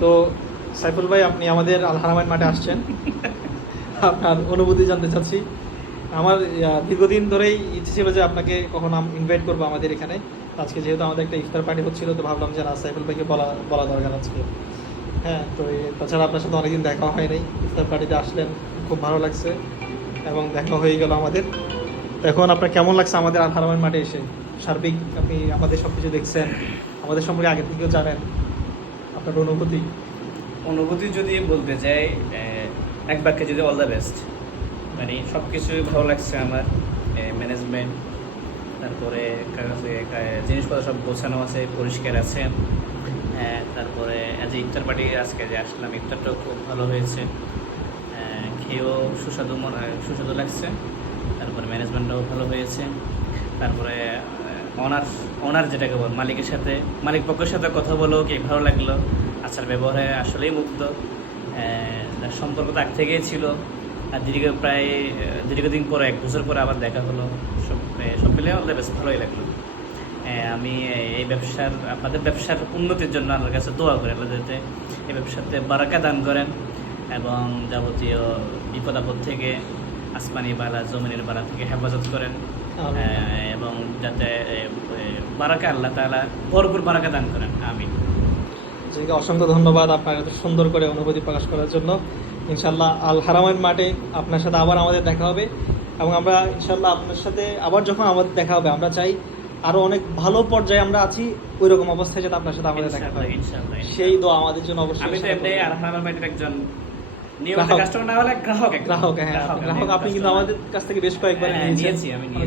তো সাইফুল ভাই, আপনি আমাদের আল হারামাইন মাঠে আসছেন, আপনার অনুভূতি জানতে চাচ্ছি। আমার দীর্ঘদিন ধরেই ইচ্ছে ছিল যে আপনাকে কখনো ইনভাইট করবো আমাদের এখানে। আজকে যেহেতু আমাদের একটা ইফতার পার্টি হচ্ছিল, তো ভাবলাম যে না, সাইফুল ভাইকে বলা বলা দরকার আজকে। হ্যাঁ, তো তাছাড়া আপনার সাথে অনেকদিন দেখা হয় নাই, ইফতার পার্টিতে আসলেন, খুব ভালো লাগছে এবং দেখা হয়ে গেল আমাদের। তো এখন আপনার কেমন লাগছে আমাদের আল হারামাইন মাঠে এসে? সার্বিক আপনি আমাদের সব কিছু দেখছেন, আমাদের সম্পর্কে আগে থেকেও জানেন, আপনার অনুভূতি? অনুভূতি যদি বলতে চাই, এক বাক্যে যদি অল দ্য বেস্ট, মানে সব কিছুই ভালো লাগছে আমার। ম্যানেজমেন্ট, তারপরে জিনিসপত্র সব গোছানো আছে, পরিষ্কার আছে। তারপরে অ্যাজ এ ইফতার পার্টি আজকে যে আসলাম, ইফতারটাও খুব ভালো হয়েছে, খেয়েও সুস্বাদু লাগছে। তারপরে ম্যানেজমেন্টটাও ভালো হয়েছে। তারপরে ওনার যেটাকে বল, মালিক পক্ষের সাথে কথা বলেও কি ভালো লাগলো। আচার ব্যবহারে আসলেই মুগ্ধ। সম্পর্ক তো আগ থেকেই ছিল, আর দীর্ঘদিন পরে 1 বছর পরে আবার দেখা হলো। সব মিলে আমাদের বেশ ভালোই লাগলো। আমি আপনাদের ব্যবসার উন্নতির জন্য আল্লাহর কাছে দোয়া করি, আল্লাহ যাতে এই ব্যবসাতে বারাকা দান করেন এবং যাবতীয় বিপদ আপদ থেকে, আসমানি বালা জমিনের বালা থেকে হেফাজত করেন, এবং যাতে বারাকা আল্লাহ তাআলা ভরপুর বারাকা দান করেন। আমিন। অসংখ্য ধন্যবাদ আপনার এত সুন্দর করে অনুভূতি প্রকাশ করার জন্য। ইনশাল্লাহ আল হারামাইন মাঠে আপনার সাথে আবার আমাদের দেখা হবে, এবং আমরা ইনশাল্লাহ আপনার সাথে আবার যখন আমাদের দেখা হবে, আমরা চাই আরো অনেক ভালো পর্যায়ে আমরা আছি, ওই রকম অবস্থায় যাতে আপনার সাথে আমাদের দেখা হয়। ইনশাআল্লাহ। সেই দোয়া আমাদের জন্য অবশ্যই। আমি তো এমনি আল হারামাইন মাঠের একজন নিয়মিত কাস্টমার না হলে গ্রাহক। গ্রাহক আপনি কিন্তু আমাদের কাছ থেকে বেশ কয়েকবার আমি নিয়েছি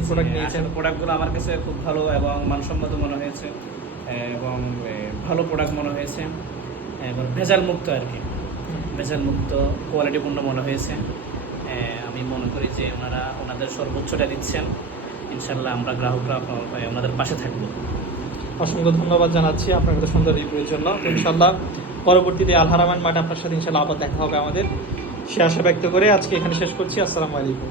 প্রোডাক্ট নিয়েছেন। প্রোডাক্টগুলো আমার কাছে খুব ভালো এবং মানসম্মত মনে হয়েছে, এবং ভালো প্রোডাক্ট মনে হয়েছে, এবং ভেজাল মুক্ত আর কি, ভেজাল মুক্ত কোয়ালিটিপূর্ণ মনে হয়েছে। আমি মনে করি যে ওনাদের সর্বোচ্চটা দিচ্ছেন। ইনশাল্লাহ আমরা গ্রাহকরা ওনাদের পাশে থাকবো। অসংখ্য ধন্যবাদ জানাচ্ছি আপনার এত সুন্দর রিভিউর জন্য। ইনশাল্লাহ পরবর্তীতে আল হারামাইন মাঠে আপনার সাথে ইনশাল্লাহ আবার দেখা হবে আমাদের, সে আশা ব্যক্ত করে আজকে এখানে শেষ করছি। আসসালামু আলাইকুম।